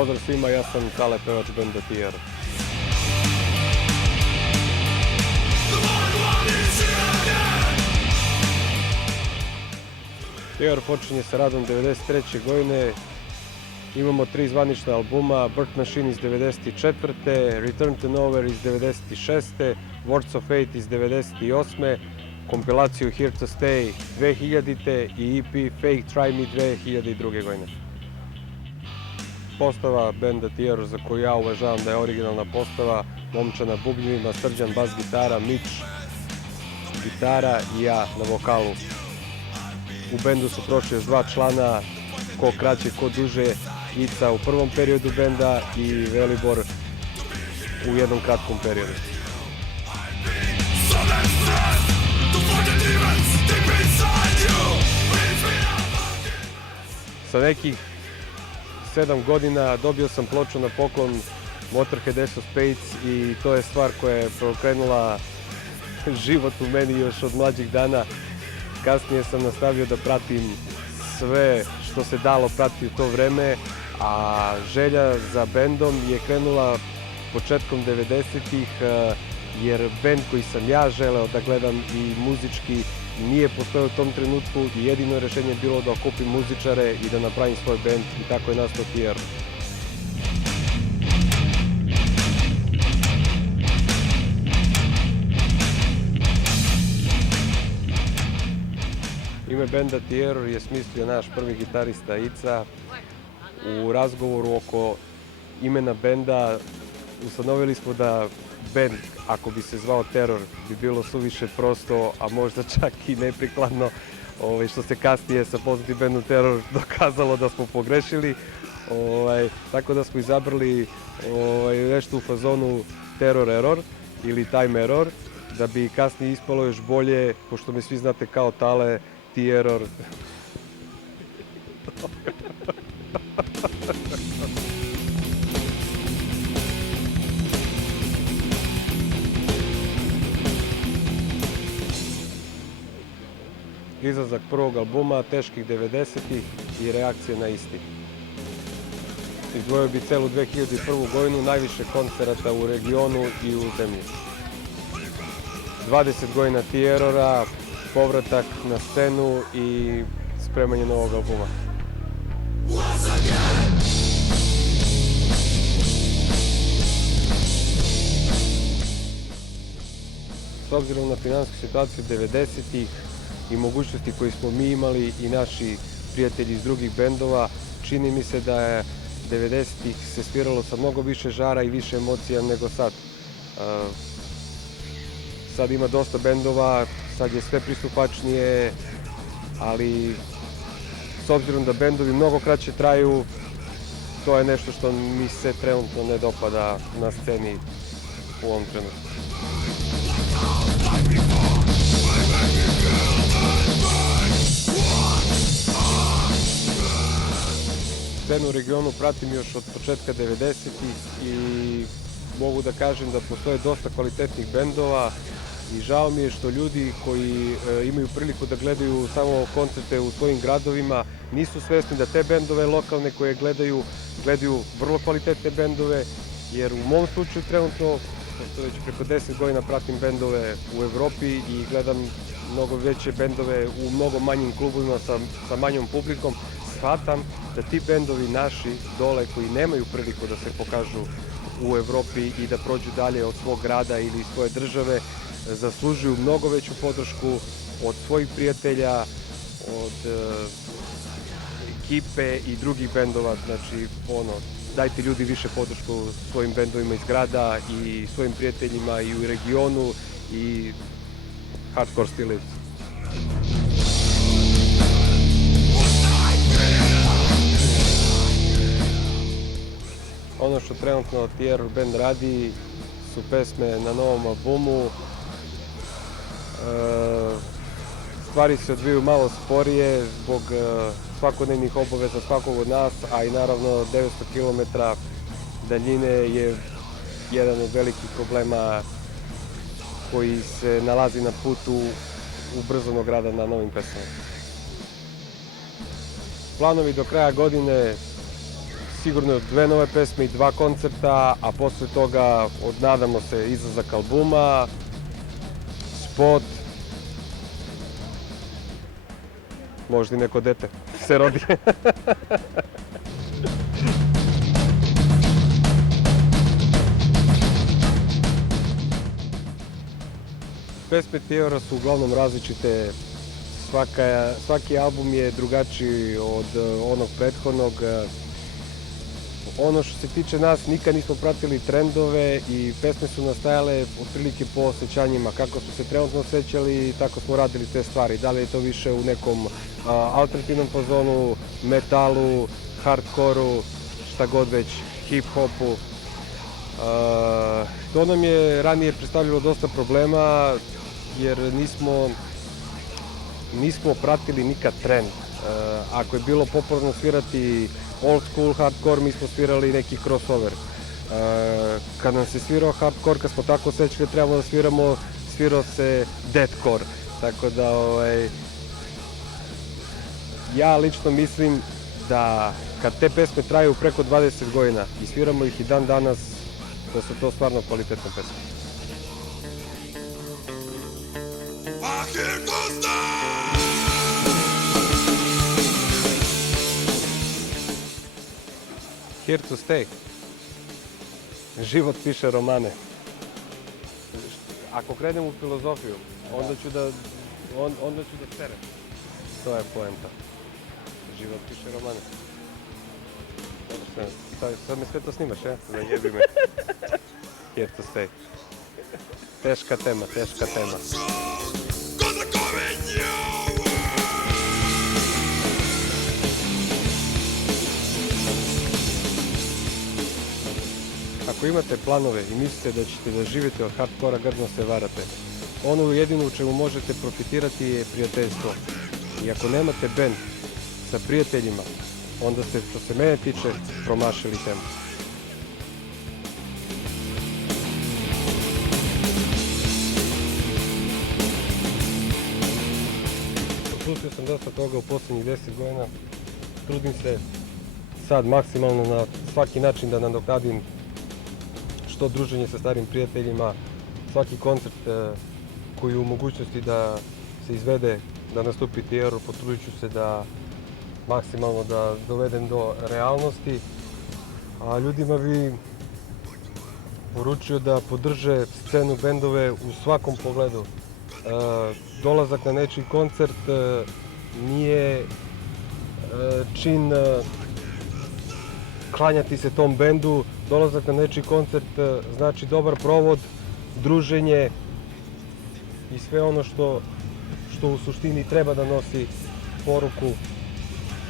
Pozdrav svima, ja sam Kale, pevač benda TR. TR počinje sa radom 1993. godine. Imamo 3 zvanična albuma, Birth Machine iz 1994. Return to Nowhere iz 1996. Words of Fate iz 1998. Kompilaciju Here to Stay 2000. i EP Fake Try Me 2002. godine. Postava benda TR, za koju ja uvažavam da je originalna postava, Momča na bubnjevima, Srđan bas gitara, Mić gitara i ja na vokalu. U bendu su prošli još 2 člana, ko kraće, ko duže, Ica u prvom periodu benda i Velibor u jednom kratkom periodu. Sa nekih 7 godina dobio sam ploču na poklon Motorhead Ace of Spades i to je stvar koja je preokrenula život u meni još od mlađih dana. Kasnije sam nastavio da pratim sve što se dalo pratiti u to vreme, a želja za bendom je krenula početkom 90-ih, jer bend koji sam ja želeo da gledam i muzički nije postojao u tom trenutku i jedino rešenje je bilo da okupim muzičare i da napravim svoj bend i tako je nastao TR. Ime benda TR je smislio naš prvi gitarista Ica. U razgovoru oko imena benda ustanovili smo da bend, ako bi se zvao Teror, bi bilo suviše prosto, a možda čak i neprikladno, što se kasnije sa poznatim bendom Teror dokazalo da smo pogrešili. Tako da smo izabrali nešto u fazonu Terror Error ili Time Error, da bi kasnije ispalo još bolje, pošto me svi znate kao Tale, T-Error. Izlazak prvog albuma, teških 90-ih i reakcije na isti. Izdvojio bi celu 2001. godinu, najviše koncerata u regionu i u zemlji. 20 godina TR-ora, povratak na scenu i spremanje novog albuma. S obzirom na finansijsku situaciju 90-ih i mogućnosti koje smo mi imali i naši prijatelji iz drugih bendova, čini mi se da je 90-ih se sviralo sa mnogo više žara i više emocija nego sad. Sad ima dosta bendova, sad je sve pristupačnije, ali s obzirom da bendovi mnogo kraće traju, to je nešto što mi se trenutno ne dopada na sceni u ovom trenutku. Scenu u regionu pratim još od početka 90-ih i mogu da kažem da postoje dosta kvalitetnih bendova i žao mi je što ljudi koji imaju priliku da gledaju samo koncerte u svojim gradovima nisu svesni da te bendove lokalne koje gledaju vrlo kvalitetne bendove, jer u mom slučaju trenutno, pošto već preko 10 godina pratim bendove u Evropi i gledam mnogo veće bendove u mnogo manjim klubovima sa manjom publikom, shvatam da ti bendovi naši dole koji nemaju priliku da se pokažu u Evropi i da prođu dalje od svog grada ili svoje države, zaslužuju mnogo veću podršku od svojih prijatelja, od ekipe i drugih bendova. Znači, dajte ljudi više podršku svojim bendovima iz grada i svojim prijateljima i u regionu i hardcore stili. Ono što trenutno TR band radi su pesme na novom albumu. Stvari se odvijaju malo sporije zbog svakodnevnih obaveza svakog od nas, a i naravno 900 km daljine je jedan od velikih problema koji se nalazi na putu ubrzanog rada na novim pesmama. Planovi do kraja godine sigurno 2 nove pesme i 2 koncerta, a posle toga nadamo se izlazak albuma, spot, možda i neko dete se rodi. Pesme Tijeora su uglavnom različite, svaki album je drugačiji od onog prethodnog. Ono što se tiče nas, nikad nismo pratili trendove i pesme su nastajale otprilike po osjećanjima. Kako smo se trenutno osjećali, tako smo radili te stvari. Da li je to više u nekom alternativnom fazonu, metalu, hardkoru, šta god već, hip-hopu. To nam je ranije predstavljalo dosta problema jer nismo pratili nikad trend. Ako je bilo popularno svirati old school hardcore, mi smo svirali neki crossover. Kad nam se svirao hardcore, kad smo tako osjećali da trebamo da sviramo, svirao se deathcore. Tako da ja lično mislim da kad te pesme traju preko 20 godina i sviramo ih i dan danas, da su to stvarno kvalitetne pesme. Here to stay. Život piše romane. Ako krenemo u filozofiju, onda ću da serem. To je poenta. Život piše romane. Sad me sve to snimaš, ja? Zajebi me. Here to stay. Teška tema, teška tema. Ako imate planove i mislite da ćete da živite od hardkora, grdno se varate. Ono jedino u čemu možete profitirati je prijateljstvo. I ako nemate bend sa prijateljima, onda ste, što se mene tiče, promašili temu. Propustio sam dosta toga u posljednjih 10 godina. Trudim se sad maksimalno na svaki način da nadoknadim što druženje sa starim prijateljima, svaki koncert koji je u mogućnosti da se izvede, da nastupi Tijeor, potrudit ću se da maksimalno da dovedem do realnosti, a ljudima bi poručio da podrže scenu, bendove u svakom pogledu. Dolazak na nečiji koncert nije čin klanjati se tom bendu. Dolazak na nečiji koncert znači dobar provod, druženje i sve ono što u suštini treba da nosi poruku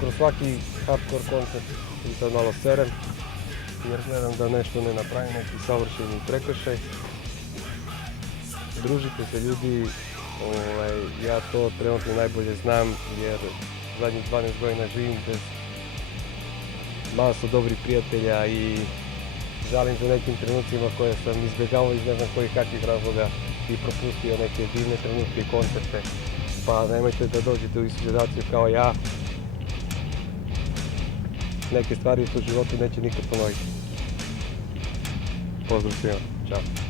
kroz svaki hardcore koncert. I sad malo serem jer gledam da nešto ne napravim, neki savršeni prekršaj. Družite se ljudi, ja to trenutno najbolje znam jer zadnjih 12 godina živim bez masu dobrih prijatelja i žalim za nekim trenucima koje sam izbjegavao iz ne znam kojih kakvih razloga i propustio neke divne trenutke i koncerte. Pa nemojte da dođete u istu situaciju kao ja. Neke stvari u životu neće nikad ponoviti. Pozdrav svima. Ćao.